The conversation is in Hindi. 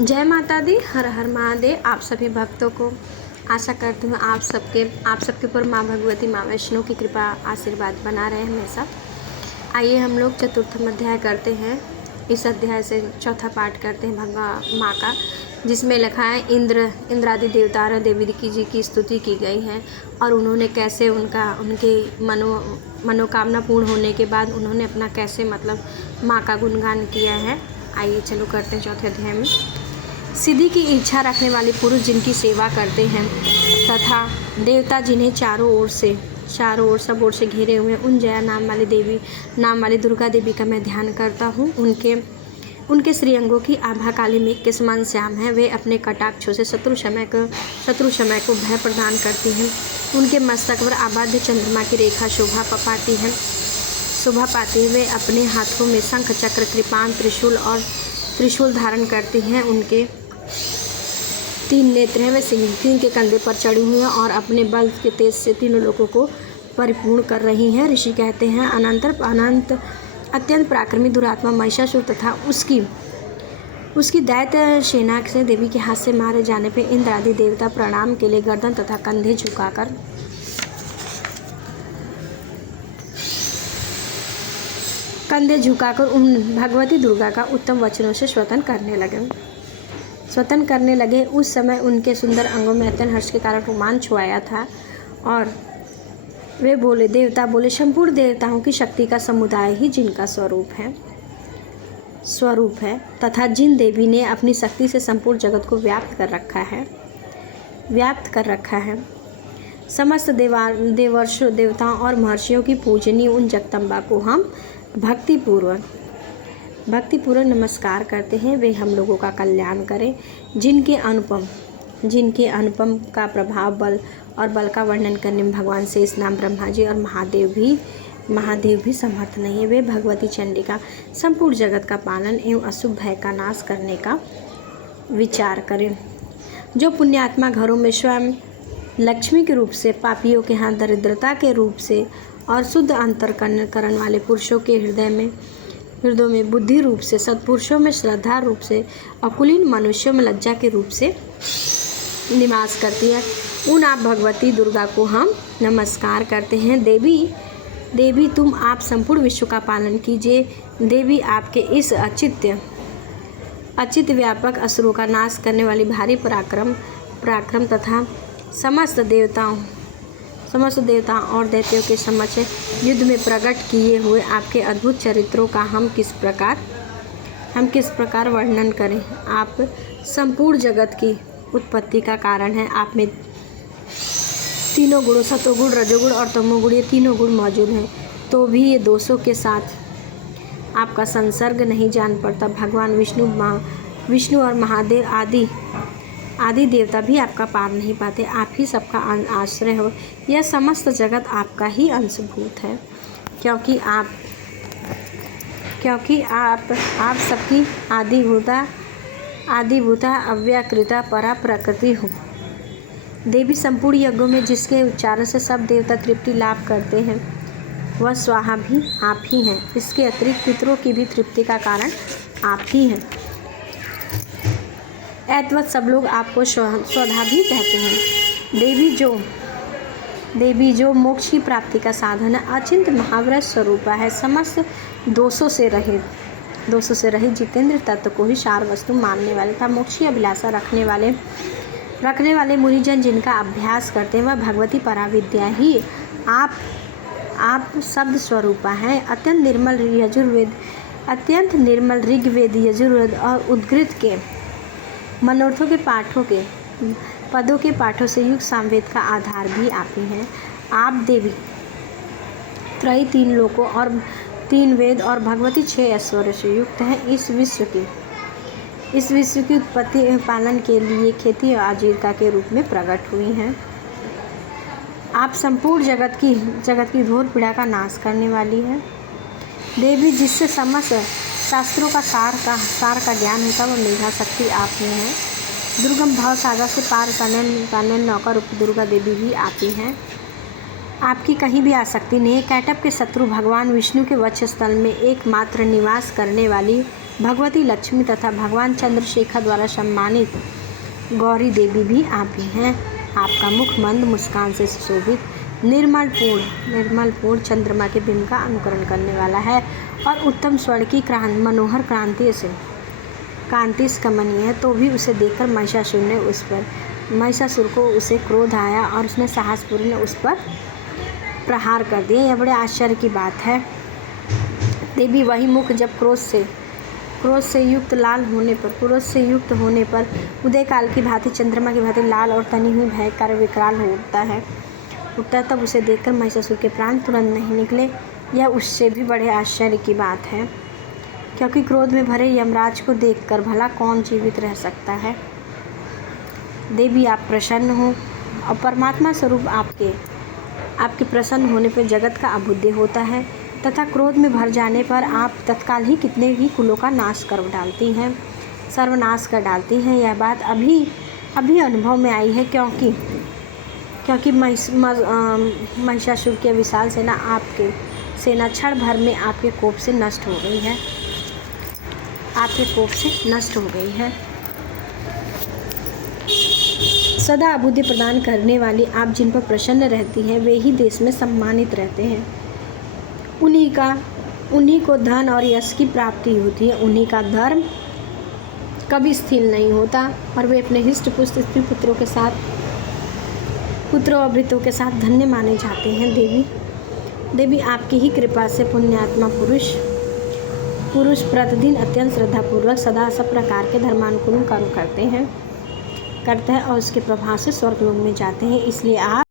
जय माता दी, हर हर महादेव। आप सभी भक्तों को आशा करती हूँ आप सबके ऊपर माँ भगवती माँ वैष्णो की कृपा आशीर्वाद बना रहे हमेशा। आइए हम लोग चतुर्थम अध्याय करते हैं। इस अध्याय से चौथा पाठ करते हैं भगवान माँ का, जिसमें लिखा है इंद्रादि देवता देवी जी की स्तुति की गई है और उन्होंने कैसे उनके मनोकामना पूर्ण होने के बाद उन्होंने अपना कैसे माँ का गुणगान किया है। आइए चलो करते हैं चौथे अध्याय में। सिद्धि की इच्छा रखने वाले पुरुष जिनकी सेवा करते हैं तथा देवता जिन्हें चारों ओर सब ओर से घेरे हुए उन जया नाम वाली दुर्गा देवी का मैं ध्यान करता हूँ। उनके श्रीअंगों की आभा काली मेघ के समान श्याम है। वे अपने कटाक्षों से शत्रु समय को भय प्रदान करती हैं। उनके मस्तक पर आबाध्य चंद्रमा की रेखा शोभा पाती है। वे अपने हाथों में शंख चक्र कृपाण त्रिशूल धारण करती हैं। उनके 3 नेत्र हैं। वे सिंह के कंधे पर चढ़ी हुई हैं और अपने बल के तेज से तीनों लोगों को परिपूर्ण कर रही हैं। ऋषि कहते हैं अनंत अत्यंत पराक्रमी दुरात्मा महिषासुर तथा उसकी दैत्य सेना से देवी के हाथ से मारे जाने पर इंद्र आदि देवता प्रणाम के लिए गर्दन तथा कंधे झुकाकर उन भगवती दुर्गा का उत्तम वचनों से स्वतन करने लगे। उस समय उनके सुंदर अंगों में अत्यंत हर्ष के कारण रोमांच छुआया था और वे देवता बोले संपूर्ण देवताओं की शक्ति का समुदाय ही जिनका स्वरूप है तथा जिन देवी ने अपनी शक्ति से संपूर्ण जगत को व्याप्त कर रखा है। समस्त देवर्षों देवताओं और महर्षियों की पूजनीय उन जगदम्बा को हम भक्तिपूर्वक नमस्कार करते हैं। वे हम लोगों का कल्याण करें। जिनके अनुपम का प्रभाव बल का वर्णन करने में भगवान शेष नाम ब्रह्मा जी और महादेव भी समर्थ नहीं है। वे भगवती चंडिका संपूर्ण जगत का पालन एवं अशुभ भय का नाश करने का विचार करें। जो पुण्यात्मा घरों में स्वयं लक्ष्मी के रूप से, पापियों के हाथ दरिद्रता के रूप से और शुद्ध अंतःकरण वाले पुरुषों के हृदयों में बुद्धि रूप से, सत्पुरुषों में श्रद्धा रूप से और कुलीन मनुष्यों में लज्जा के रूप से निवास करती है, उन आप भगवती दुर्गा को हम नमस्कार करते हैं। देवी तुम आप संपूर्ण विश्व का पालन कीजिए। देवी आपके इस अचित व्यापक असुरों का नाश करने वाली भारी पराक्रम तथा समस्त देवताओं और दैत्यों के समक्ष युद्ध में प्रकट किए हुए आपके अद्भुत चरित्रों का हम किस प्रकार वर्णन करें। आप संपूर्ण जगत की उत्पत्ति का कारण है। आप में तीनों गुणों सतोगुण, रजोगुण और तमोगुण, ये तीनों गुण मौजूद हैं, तो भी ये दोषों के साथ आपका संसर्ग नहीं जान पड़ता। भगवान विष्णु और महादेव आदि देवता भी आपका पार नहीं पाते। आप ही सबका आश्रय हो। यह समस्त जगत आपका ही अंशभूत है, क्योंकि आप सबकी आदिभूता अव्याकृता परा प्रकृति हो। देवी संपूर्ण यज्ञों में जिसके उच्चारण से सब देवता तृप्ति लाभ करते हैं वह स्वाहा भी आप ही हैं। इसके अतिरिक्त पितरों की भी तृप्ति का कारण आप ही हैं। ऐतवत सब लोग आपको स्वधा भी कहते हैं। देवी जो मोक्ष की प्राप्ति का साधन है, अचिंत महाव्रत स्वरूपा है। समस्त दोषों से रहित जितेंद्र तत्व को ही सार वस्तु मानने वाले तथा मोक्ष की अभिलाषा रखने वाले मुनिजन जिनका अभ्यास करते हैं वह भगवती पराविद्या ही आप शब्द स्वरूपा है। अत्यंत निर्मल ऋग्वेद, यजुर्वेद और उद्गृत के मनोर्थों के पदों के पाठों से युक्त सामवेद का आधार भी आप ही हैं। आप देवी त्रयी 3 लोकों और 3 वेद और भगवती 6 ऐश्वर्य से युक्त हैं। इस विश्व की उत्पत्ति पालन के लिए खेती और आजीविका के रूप में प्रकट हुई हैं। आप संपूर्ण जगत की घोर पीड़ा का नाश करने वाली है। देवी जिससे समस्त शास्त्रों का सार का ज्ञान होता वह मेधा शक्ति आप में है। दुर्गम भाव सागर से पार करने नौका रूपी दुर्गा देवी भी आप ही हैं। आपकी कहीं भी आसक्ति नहीं है। कैटभ के शत्रु भगवान विष्णु के वक्षस्थल में एकमात्र निवास करने वाली भगवती लक्ष्मी तथा भगवान चंद्रशेखर द्वारा सम्मानित गौरी देवी भी आप ही हैं। आपका मुख मंद मुस्कान से सुशोभित, निर्मल पूर्ण चंद्रमा के बिंब का अनुकरण करने वाला है और उत्तम स्वर्ण की मनोहर कांति कमनीय है। तो भी उसे देखकर महिषासुर को उसे क्रोध आया और उसने साहसपूर्ण उस पर प्रहार कर दिया। यह बड़े आश्चर्य की बात है। देवी वही मुख जब क्रोध से युक्त होने पर उदय काल की भांति चंद्रमा की भांति लाल और तनी हुई भयंकर विकराल हो उठता है। तब उसे देखकर महिषासुर के प्राण तुरंत नहीं निकले। यह उससे भी बड़े आश्चर्य की बात है, क्योंकि क्रोध में भरे यमराज को देखकर भला कौन जीवित रह सकता है। देवी आप प्रसन्न हो और परमात्मा स्वरूप आपके प्रसन्न होने पर जगत का अभुद्य होता है तथा क्रोध में भर जाने पर आप तत्काल ही कितने ही कुलों का सर्वनाश कर डालती हैं। यह बात अभी अनुभव में आई है, क्योंकि महिषासुर की विशाल सेना क्षण भर में आपके कोप से नष्ट हो गई है। सदा अभुद्य प्रदान करने वाली आप जिन पर प्रसन्न रहती हैं वे ही देश में सम्मानित रहते हैं। उन्हीं को धन और यश की प्राप्ति होती है। उन्हीं का धर्म कभी स्थिर नहीं होता और वे अपने हिष्ट पुष्ट स्त्री पुत्रों और भृत्यों के साथ धन्य माने जाते हैं। देवी आपकी ही कृपा से पुण्यात्मा पुरुष प्रतिदिन अत्यंत श्रद्धापूर्वक सदा सब प्रकार के धर्मानुकूल कर्म करते हैं और उसके प्रभाव से स्वर्गलोक में जाते हैं। इसलिए आप